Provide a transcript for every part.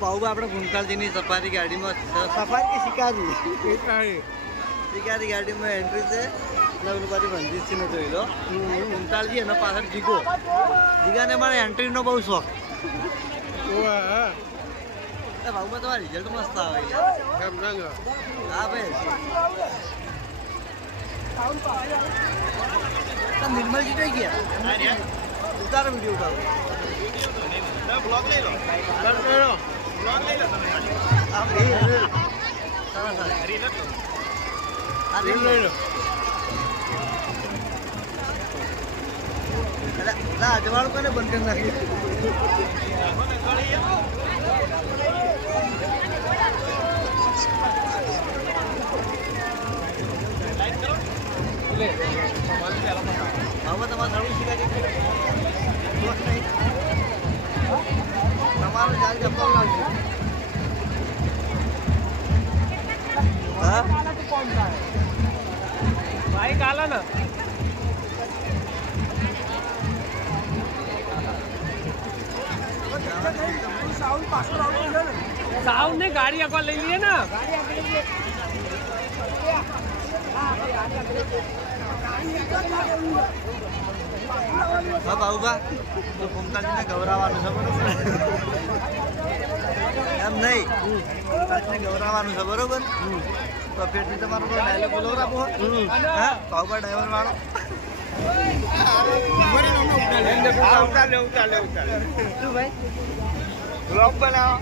બાહુ આપણે ભૂમકાલજીની સફારી ગાડીમાં સફારી કે શિકારી ગાડીમાં એન્ટ્રી છે એટલે ઓલું બાજુ રણજીતસિંહને જોઈ લો ભૂમકાલજી એનો પાછળ જીગાને મારે એન્ટ્રીનો બહુ શોખ બાહુમાં તમારા રિઝલ્ટ મસ્ત આવે હા ભાઈ નિર્મલજી કઈ ગયા ઉતારો વિડીયો ઉતારો બ્લોગ લઈ લો અજવાળું કને બંધ કરી નાખી હવે તમારે નવું શીખાય તમારું ચાલ ચપ્પલ લાવજો હા બાઈક આલે ને સાઉન્ડ ને ગાડી આખવા લઈ લઈએ ને હા બાબુભા તો ભૂમકાલજીને ગૌરાવાનું છે બરોબર એમ નહીં ભૂમકાલજીને ગૌરાવાનું છે બરોબર તો ફેરથી તમારો ડાયલોગ બોલો રાખો હા બાબુભા ડ્રાઈવર વાળો શું ભાઈ બ્લોગ બનાવો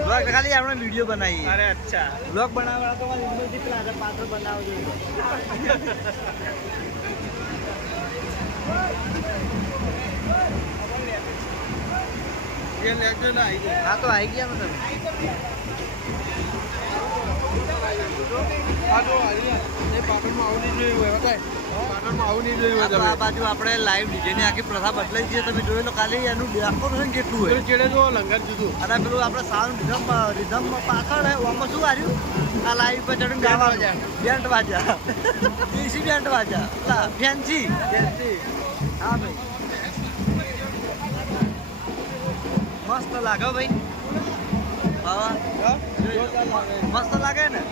બ્લોગ ખાલી આપણે વિડીયો બનાવીએ અરે અચ્છા બ્લોગ બનાવવા તો પાત્ર બનાવો જોઈએ હા તો આવી ગયા ને તમે આ બાજુ આપણે લાઈવ ડીજેની આખી પ્રથા બદલાઈ છે તમે જોઈ લો ખાલી એનું ડેકોરેશન કેટલું હોય ચેડે જો લંગર જુદું અને પેલું આપણે સાઉન્ડ રિધમ પાછળ આમાં શું આવ્યું આ લાઈવ પર ચડીને ગાવાનું બેન્ડ વાજા દેશી બેન્ડ વાજા ફેન્સી હા ભાઈ મસ્ત લાગે ભાઈ મસ્ત લાગે ને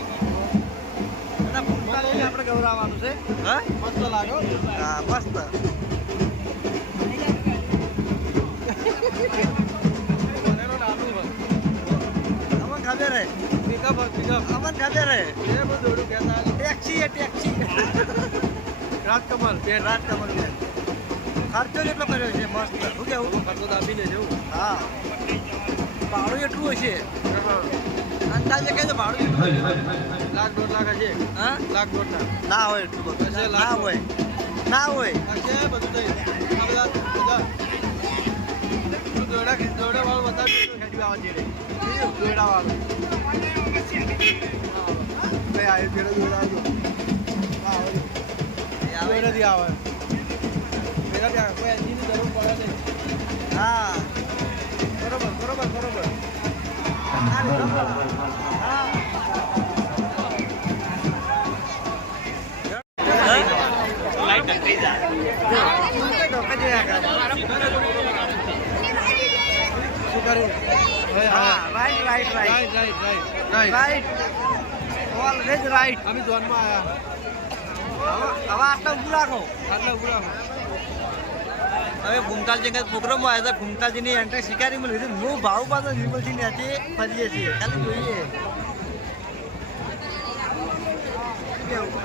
આપણે ગૌરાવાનું છે હા મસ્ત લાગે હા મસ્ત અમન ખબર હે પિકઅપ અમન ખબર હે ટેક્સી હે ટેક્સી રાજકમલ ખર્ચો કેટલો કર્યો છે મસ્ત શું કેવું ખર્ચો દાબીને જવું હા ભાડું એટલું હશે અંદાજે કહેજો ભાડું એટલું લાખ 1.5 લાખ હશે હા લાખ 1.5 લાખ ના હોય એટલું બધું ના હોય બધું થઈ આ બધા દોડા વાળું બતાવ્યું ખેડી આવવા જઈ રહી દોડા વાળું કઈ આવ્યું ફેર દોડા આવે નથી આવે પેલા ત્યાં કોઈ એન્જિનની જરૂર પડે નહીં હા બરોબર શું કરું રાઈટ ઓલવેઝ રાઈટ અમે ઝોનમાં આવ્યા હવે આટલા ઉભું રાખો હવે ભૂમકાલજી પ્રોગ્રામમાં આવ્યા હતા ભૂમકાલજીની એન્ટ્રી શિકારીમાં લીધી હું ભાવ પાછો નિર્મલજી ત્યાંથી ફરીએ છીએ ખાલી જોઈએ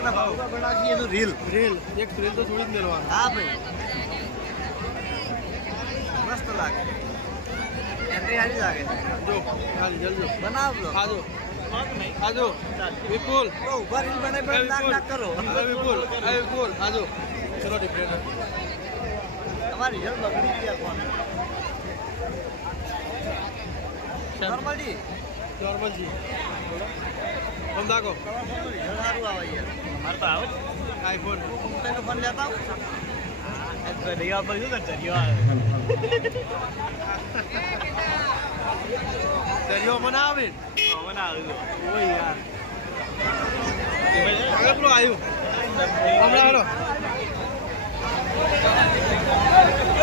ભાવ બનાવીએ એનું રીલ એક રીલ તો થોડી જ મેળવાનું હા ભાઈ મસ્ત લાગે એન્ટ્રી સારી લાગે જો ખાલી જલ્દી બનાવ લો આજો વિપુલ ઉભા રીલ બનાવી નાક કરો વિપુલ આજો ચલો ડિફરન્ટ તમારી રિઝલ્ટ બગડી ગયા કોણ નોર્મલજી ફોન દાખો રિઝલ્ટ સારું આવે યાર મારે તો આવે જ આઈફોન તેનો ફોન લેતા દરિયા પર શું દરિયો મને આવે મને આવ્યું ઓય યાર કેટલું આવ્યું હમણાં હાલો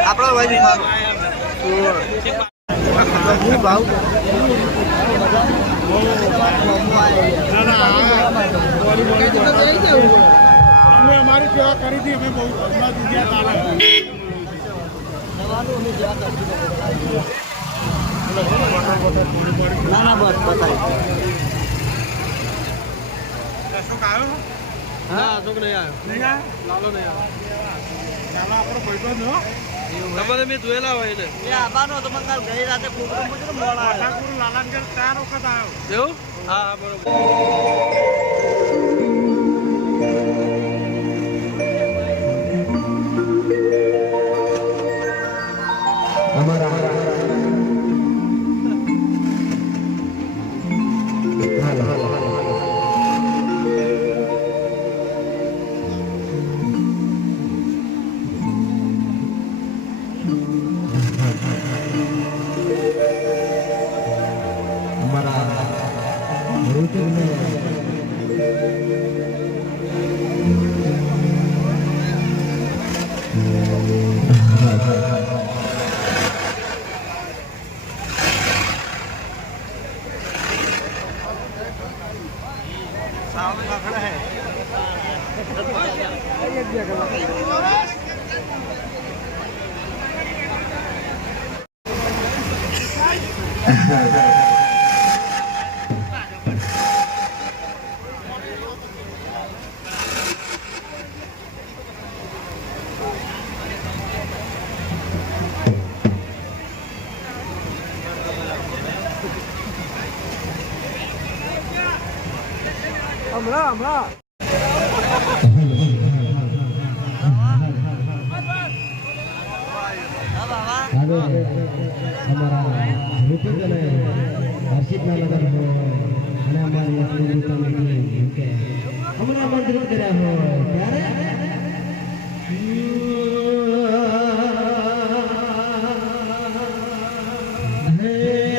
આપણો ભાઈ ભાવ અમે અમારી સેવા કરી હતી અમે બહુ જગ્યા ના ના બસ બતાવી અશોક આવ્યો હા અશોક નહીં આવ્યો નહીં આવ્યો લાલો નહીં આવ્યો લાલો આપણો ભાઈબંધ હો તમારે મેં જોયેલા હોય ને એ આબાનો તો મંગાલ ગઈ રાતે પ્રોગ્રામ પૂછ્યો ને મોડા ઠાકુર લાલાનગર 4 વખત આવ્યો એવું હા બરોબર હમણાં ઋતિક અને હર્ષિતના લગ્ન હોય અને અમારી હમણાં આમંત્રિત કર્યા હોય ત્યારે Yeah.